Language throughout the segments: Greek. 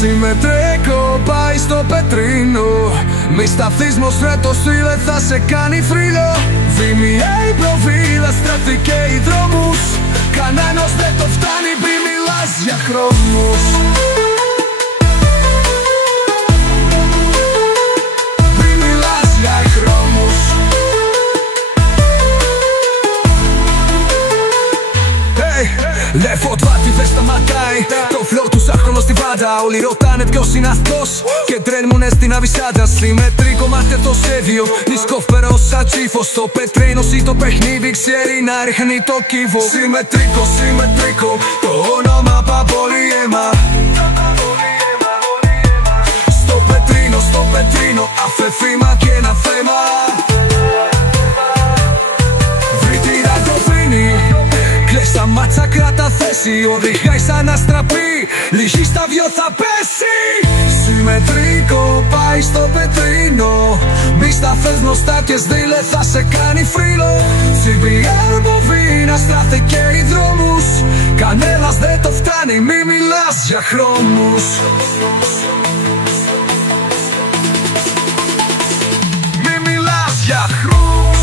Συμμετρικό πάει στο πετρίνο. Μη σταθείς μostρέ το στήλε θα σε κάνει θρύλο. VMA προφίλα στρατή και οι δρόμους. Κανένας δεν το φτάνει μη μιλάς για χρόνους. Μη μιλάς για χρόνους. Λεφωτβάτη δεν σταματάει. Το φλόρ του σαν χρόνο στην πάντα. Όλοι ρωτάνε ποιος είναι αυτός και τρέμουνε στην αβυσάντα. Συμμετρικό μάται το σχέδιο. Δισκόφερο σαν τσίφος. Στο πετρίνο ή το παιχνίδι ξέρει να ρίχνει το κύβο. Συμμετρικό, συμμετρικό. Το όνομα παπολί αίμα. Στο πετρίνο αφεφήμα και ένα θέμα. Βρυτήρα το βρίνει. Κλέσσα μάτσα κράτα θέση. Οδηγάει σαν αστραπή. Λίγη στα δυο θα πέσει. Συμμετρικό πάει στο πετρίνο. Μη σταθείς γνωστά και σδήλε θα σε κάνει φρύλο. CBR μποβίνα στράθε και οι δρόμους. Κανένας δεν το φτάνει μη μιλάς για χρόνους. Μη μιλάς για χρόνους.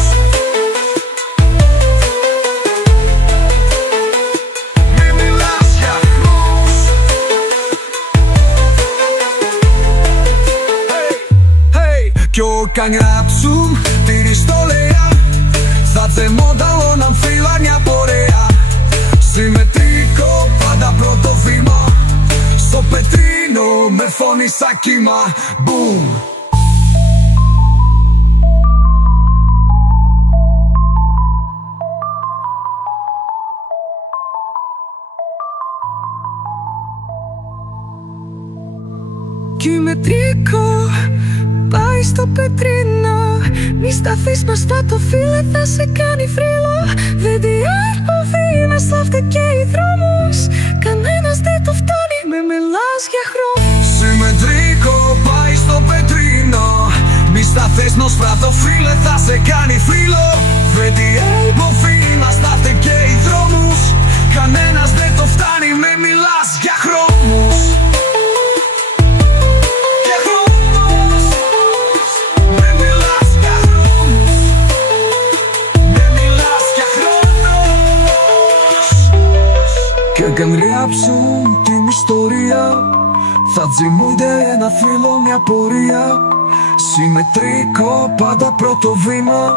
Κι όταν γράψουν την ιστορία θα τζεμόντα όλων φίλα μια πορεία. Συμμετρικό πάντα πρώτο βήμα. Στο πετρίνο με φωνή σαν κύμα. Boom. Συμμετρικό πάει στο πετρίνο. Μη σταθείς μπροστά το φίλε θα σε κάνει φρύλο. VDR μποβίνα στράφτε και οι δρόμους. Κανένας δεν το φτάνει με μιλάς για χρόνους. Συμμετρικό πάει στο πετρίνο. Μη σταθείς μπροστά το φίλε θα σε κάνει φρύλο. VDR μποβίνα στράφτε και οι δρόμους. Κανένας δεν το φτάνει με μιλάς για χρόνους. Κι αν γράψουν την ιστορία θα τζιμούνται ένα φίλο μια πορεία. Συμμετρικό πάντα πρώτο βήμα.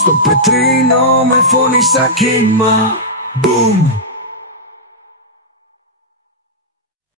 Στο πετρίνο με φωνή σαν κύμα. Boom.